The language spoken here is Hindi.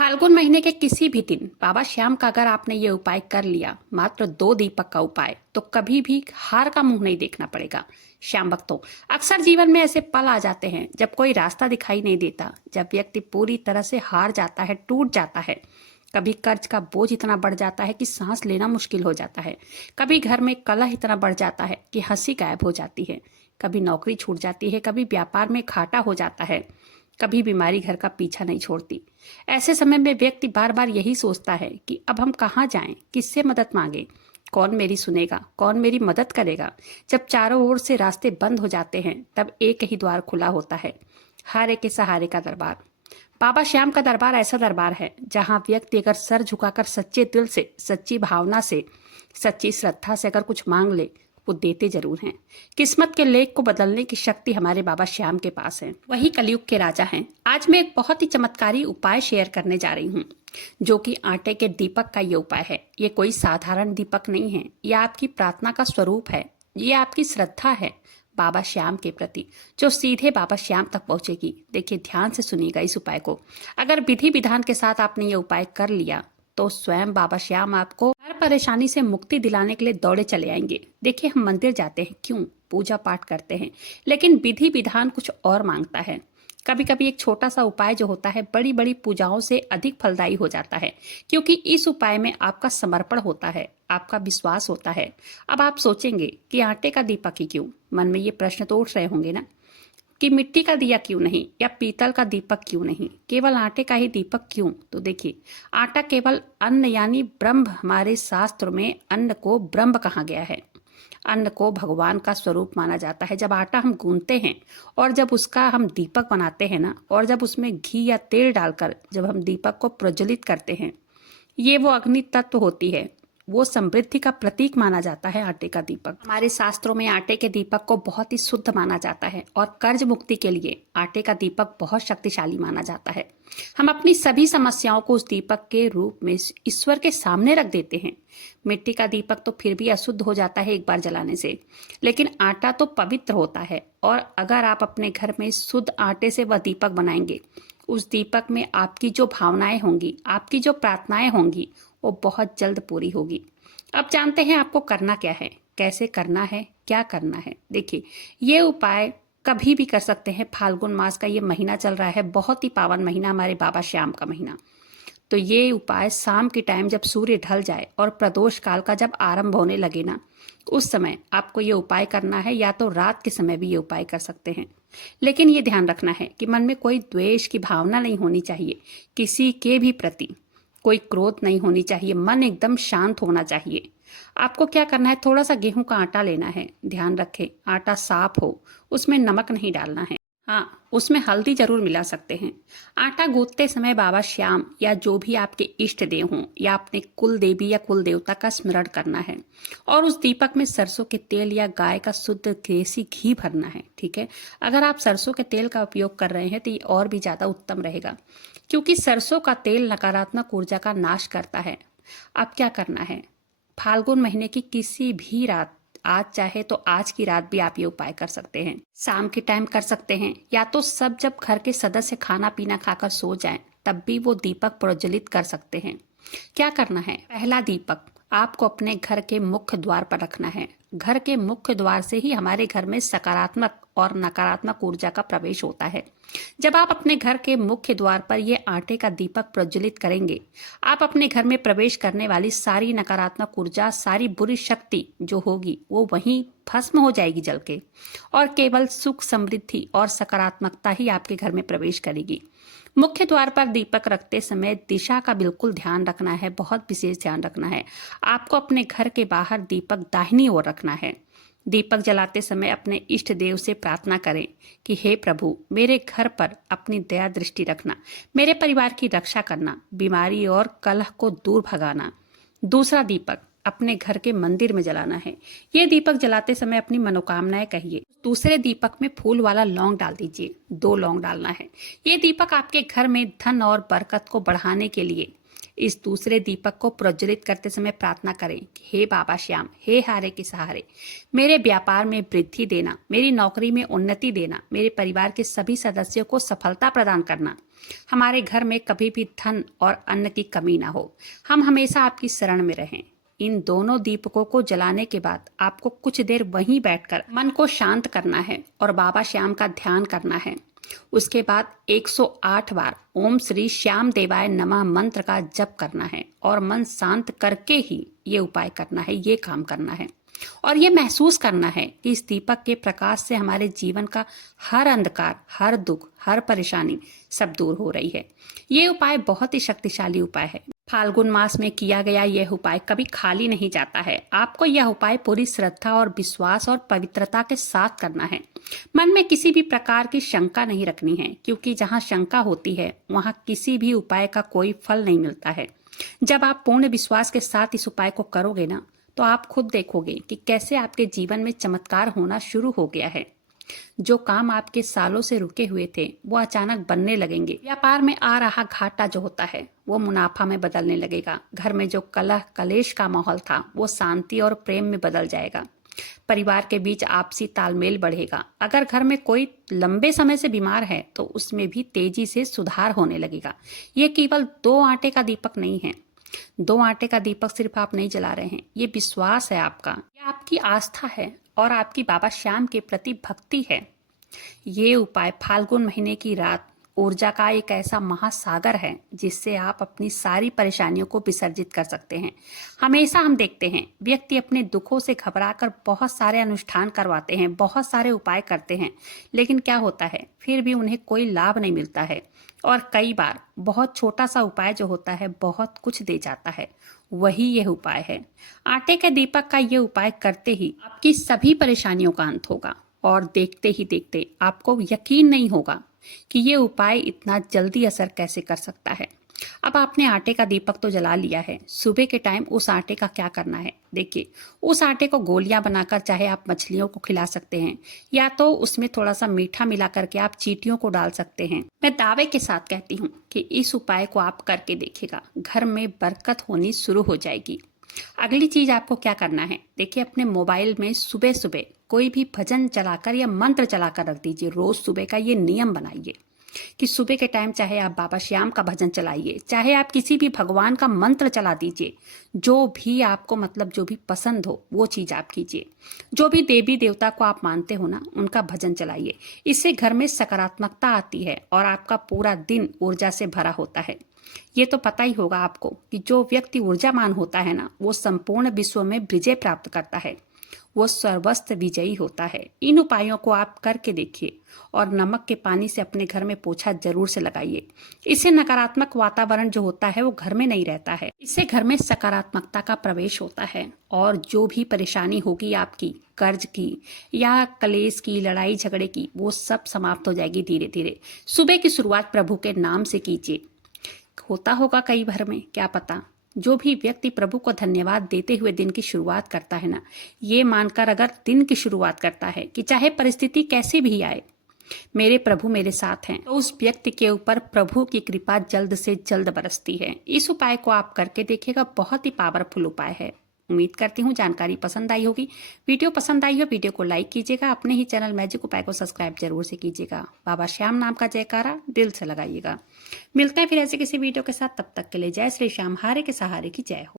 फाल्गुन महीने के किसी भी दिन बाबा श्याम का अगर आपने ये उपाय कर लिया, मात्र 2 दीपक का उपाय, तो कभी भी हार का मुंह नहीं देखना पड़ेगा। श्याम भक्तों, अक्सर जीवन में ऐसे पल आ जाते हैं जब कोई रास्ता दिखाई नहीं देता, जब व्यक्ति पूरी तरह से हार जाता है, टूट जाता है। कभी कर्ज का बोझ इतना बढ़ जाता है कि सांस लेना मुश्किल हो जाता है। कभी घर में कलह इतना बढ़ जाता है कि हंसी गायब हो जाती है। कभी नौकरी छूट जाती है, कभी व्यापार में घाटा हो जाता है, कभी बीमारी घर का पीछा नहीं छोड़ती। ऐसे समय में व्यक्ति बार बार यही सोचता है कि अब हम कहाँ जाएं, किससे मदद मांगे, कौन मेरी सुनेगा, कौन मेरी मदद करेगा। जब चारों ओर से रास्ते बंद हो जाते हैं, तब एक ही द्वार खुला होता है, हारे के सहारे का दरबार। बाबा श्याम का दरबार ऐसा दरबार है जहां व्यक्ति अगर सर झुकाकर सच्चे दिल से, सच्ची भावना से, सच्ची श्रद्धा से अगर कुछ मांग ले, वो देते जरूर हैं। किस्मत के लेख को बदलने की शक्ति हमारे बाबा श्याम के पास है। वही कलयुग के राजा हैं। आज मैं एक बहुत ही चमत्कारी उपाय शेयर करने जा रही हूँ, जो कि आटे के दीपक का ये उपाय है। ये कोई साधारण दीपक नहीं है, ये आपकी प्रार्थना का स्वरूप है। ये आपकी श्रद्धा है बाबा श्याम के प्रति, जो सीधे बाबा श्याम तक पहुंचेगी। देखिए, ध्यान से सुनिएगा इस उपाय को। अगर विधि विधान के साथ आपने ये उपाय कर लिया, तो स्वयं बाबा श्याम आपको हर परेशानी से मुक्ति दिलाने के लिए दौड़े चले आएंगे। देखिए, हम मंदिर जाते हैं, क्यों? पूजा पाठ करते हैं, लेकिन विधि विधान कुछ और मांगता है। कभी कभी एक छोटा सा उपाय जो होता है, बड़ी बड़ी पूजाओं से अधिक फलदायी हो जाता है, क्योंकि इस उपाय में आपका समर्पण होता है, आपका विश्वास होता है। अब आप सोचेंगे कि आटे का दीपक ही क्यों? मन में ये प्रश्न तो उठ रहे होंगे ना, कि मिट्टी का दिया क्यों नहीं, या पीतल का दीपक क्यों नहीं, केवल आटे का ही दीपक क्यों? तो देखिए, आटा केवल अन्न यानी ब्रह्म। हमारे शास्त्र में अन्न को ब्रह्म कहा गया है। अन्न को भगवान का स्वरूप माना जाता है। जब आटा हम गूंथते हैं और जब उसका हम दीपक बनाते हैं ना, और जब उसमें घी या तेल डालकर जब हम दीपक को प्रज्वलित करते हैं, ये वो अग्नि तत्व होती है, वो समृद्धि का प्रतीक माना जाता है आटे का दीपक। हमारे शास्त्रों में आटे के दीपक को बहुत ही शुद्ध माना जाता है, और कर्ज मुक्ति के लिए आटे का दीपक बहुत शक्तिशाली माना जाता है। हम अपनी सभी समस्याओं को उस दीपक के रूप में ईश्वर के सामने रख देते हैं। मिट्टी का दीपक तो फिर भी अशुद्ध हो जाता है एक बार जलाने से, लेकिन आटा तो पवित्र होता है। और अगर आप अपने घर में शुद्ध आटे से वह दीपक बनाएंगे, उस दीपक में आपकी जो भावनाएं होंगी, आपकी जो प्रार्थनाएं होंगी, वो बहुत जल्द पूरी होगी। अब जानते हैं आपको करना क्या है, कैसे करना है, क्या करना है। देखिए, ये उपाय कभी भी कर सकते हैं। फाल्गुन मास का ये महीना चल रहा है, बहुत ही पावन महीना, हमारे बाबा श्याम का महीना। तो ये उपाय शाम के टाइम जब सूर्य ढल जाए और प्रदोष काल का जब आरंभ होने लगे ना, उस समय आपको ये उपाय करना है, या तो रात के समय भी ये उपाय कर सकते हैं। लेकिन ये ध्यान रखना है कि मन में कोई द्वेष की भावना नहीं होनी चाहिए, किसी के भी प्रति कोई क्रोध नहीं होनी चाहिए, मन एकदम शांत होना चाहिए। आपको क्या करना है, थोड़ा सा गेहूं का आटा लेना है। ध्यान रखें, आटा साफ हो, उसमें नमक नहीं डालना है। हाँ, उसमें हल्दी जरूर मिला सकते हैं। आटा गूंथते समय बाबा श्याम या जो भी आपके इष्ट देव हों, या अपने कुल देवी या कुल देवता का स्मरण करना है, और उस दीपक में सरसों के तेल या गाय का शुद्ध देसी घी भरना है। ठीक है, अगर आप सरसों के तेल का उपयोग कर रहे हैं तो ये और भी ज्यादा उत्तम रहेगा, क्योंकि सरसों का तेल नकारात्मक ऊर्जा का नाश करता है। अब क्या करना है, फाल्गुन महीने की किसी भी रात, आज चाहे तो आज की रात भी आप ये उपाय कर सकते हैं। शाम के टाइम कर सकते हैं, या तो सब जब घर के सदस्य खाना पीना खाकर सो जाएं, तब भी वो दीपक प्रज्वलित कर सकते हैं। क्या करना है, पहला दीपक आपको अपने घर के मुख्य द्वार पर रखना है। घर के मुख्य द्वार से ही हमारे घर में सकारात्मक और नकारात्मक ऊर्जा का प्रवेश होता है। जब आप अपने घर के मुख्य द्वार पर यह आटे का दीपक प्रज्वलित करेंगे, आप अपने घर में प्रवेश करने वाली सारी नकारात्मक ऊर्जा, सारी बुरी शक्ति जो होगी, वो वहीं भस्म हो जाएगी जल के, और केवल सुख, समृद्धि और सकारात्मकता ही आपके घर में प्रवेश करेगी। मुख्य द्वार पर दीपक रखते समय दिशा का बिल्कुल ध्यान रखना है, बहुत विशेष ध्यान रखना है। आपको अपने घर के बाहर दीपक दाहिनी ओर रखना है। दीपक जलाते समय अपने इष्ट देव से प्रार्थना करें कि हे प्रभु, मेरे घर पर अपनी दया दृष्टि रखना, मेरे परिवार की रक्षा करना, बीमारी और कलह को दूर भगाना। दूसरा दीपक अपने घर के मंदिर में जलाना है। ये दीपक जलाते समय अपनी मनोकामनाएं कहिए। दूसरे दीपक में फूल वाला लौंग डाल दीजिए, 2 लौंग डालना है। ये दीपक आपके घर में धन और बरकत को बढ़ाने के लिए इस दूसरे दीपक को प्रज्वलित करते समय प्रार्थना करें कि हे बाबा श्याम, हे हारे के सहारे, मेरे व्यापार में वृद्धि देना, मेरी नौकरी में उन्नति देना, मेरे परिवार के सभी सदस्यों को सफलता प्रदान करना, हमारे घर में कभी भी धन और अन्न की कमी ना हो, हम हमेशा आपकी शरण में रहें। इन दोनों दीपकों को जलाने के बाद आपको कुछ देर वहीं बैठकर मन को शांत करना है और बाबा श्याम का ध्यान करना है। उसके बाद 108 बार ओम श्री श्याम देवाय नमः मंत्र का जप करना है और मन शांत करके ही ये उपाय करना है, ये काम करना है और ये महसूस करना है कि इस दीपक के प्रकाश से हमारे जीवन का हर अंधकार, हर दुख, हर परेशानी सब दूर हो रही है। ये उपाय बहुत ही शक्तिशाली उपाय है। फाल्गुन मास में किया गया यह उपाय कभी खाली नहीं जाता है। आपको यह उपाय पूरी श्रद्धा और विश्वास और पवित्रता के साथ करना है। मन में किसी भी प्रकार की शंका नहीं रखनी है, क्योंकि जहाँ शंका होती है वहाँ किसी भी उपाय का कोई फल नहीं मिलता है। जब आप पूर्ण विश्वास के साथ इस उपाय को करोगे ना, तो आप खुद देखोगे कि कैसे आपके जीवन में चमत्कार होना शुरू हो गया है। जो काम आपके सालों से रुके हुए थे वो अचानक बनने लगेंगे। व्यापार में आ रहा घाटा जो होता है वो मुनाफा में बदलने लगेगा। घर में जो कलह कलेश का माहौल था वो शांति और प्रेम में बदल जाएगा। परिवार के बीच आपसी तालमेल बढ़ेगा। अगर घर में कोई लंबे समय से बीमार है तो उसमें भी तेजी से सुधार होने लगेगा। ये केवल 2 आटे का दीपक नहीं है। 2 आटे का दीपक सिर्फ आप नहीं जला रहे हैं, ये विश्वास है आपका, ये आपकी आस्था है और आपकी बाबा श्याम के प्रति भक्ति है। ये उपाय फाल्गुन महीने की रात ऊर्जा का एक ऐसा महासागर है जिससे आप अपनी सारी परेशानियों को विसर्जित कर सकते हैं। हमेशा हम देखते हैं व्यक्ति अपने दुखों से घबराकर बहुत सारे अनुष्ठान करवाते हैं, बहुत सारे उपाय करते हैं, लेकिन क्या होता है, फिर भी उन्हें कोई लाभ नहीं मिलता है। और कई बार बहुत छोटा सा उपाय जो होता है बहुत कुछ दे जाता है। वही यह उपाय है। आटे के दीपक का यह उपाय करते ही आपकी सभी परेशानियों का अंत होगा और देखते ही देखते आपको यकीन नहीं होगा कि ये उपाय इतना जल्दी असर कैसे कर सकता है। अब आपने आटे का दीपक तो जला लिया है, सुबह के टाइम उस आटे का क्या करना है। देखिए, उस आटे को गोलियां बनाकर चाहे आप मछलियों को खिला सकते हैं या तो उसमें थोड़ा सा मीठा मिला करके आप चींटियों को डाल सकते हैं। मैं दावे के साथ कहती हूँ कि इस उपाय को आप करके देखिएगा, घर में बरकत होनी शुरू हो जाएगी। अगली चीज आपको क्या करना है, देखिए अपने मोबाइल में सुबह सुबह कोई भी भजन चलाकर या मंत्र चलाकर रख दीजिए। रोज सुबह का ये नियम बनाइए कि सुबह के टाइम चाहे आप बाबा श्याम का भजन चलाइए, चाहे आप किसी भी भगवान का मंत्र चला दीजिए। जो भी आपको जो भी पसंद हो वो चीज आप कीजिए। जो भी देवी देवता को आप मानते हो ना, उनका भजन चलाइए। इससे घर में सकारात्मकता आती है और आपका पूरा दिन ऊर्जा से भरा होता है। ये तो पता ही होगा आपको कि जो व्यक्ति ऊर्जामान होता है ना, वो संपूर्ण विश्व में विजय प्राप्त करता है, वो सर्वस्त्र विजयी होता है। इन उपायों को आप करके देखिए और नमक के पानी से अपने घर में पोछा जरूर से लगाइए। इससे नकारात्मक वातावरण जो होता है वो घर में नहीं रहता है। इससे घर में सकारात्मकता का प्रवेश होता है और जो भी परेशानी होगी आपकी कर्ज की या कलेश की, लड़ाई झगड़े की, वो सब समाप्त हो जाएगी धीरे धीरे। सुबह की शुरुआत प्रभु के नाम से कीजिए। होता होगा कई भर में, क्या पता। जो भी व्यक्ति प्रभु को धन्यवाद देते हुए दिन की शुरुआत करता है ना, ये मानकर अगर दिन की शुरुआत करता है कि चाहे परिस्थिति कैसी भी आए, मेरे प्रभु मेरे साथ हैं, तो उस व्यक्ति के ऊपर प्रभु की कृपा जल्द से जल्द बरसती है। इस उपाय को आप करके देखिएगा, बहुत ही पावरफुल उपाय है। उम्मीद करती हूँ जानकारी पसंद आई होगी। वीडियो पसंद आई हो वीडियो को लाइक कीजिएगा। अपने ही चैनल मैजिक उपाय को सब्सक्राइब जरूर से कीजिएगा। बाबा श्याम नाम का जयकारा दिल से लगाइएगा। मिलते हैं फिर ऐसे किसी वीडियो के साथ, तब तक के लिए जय श्री श्याम, हारे के सहारे की जय हो।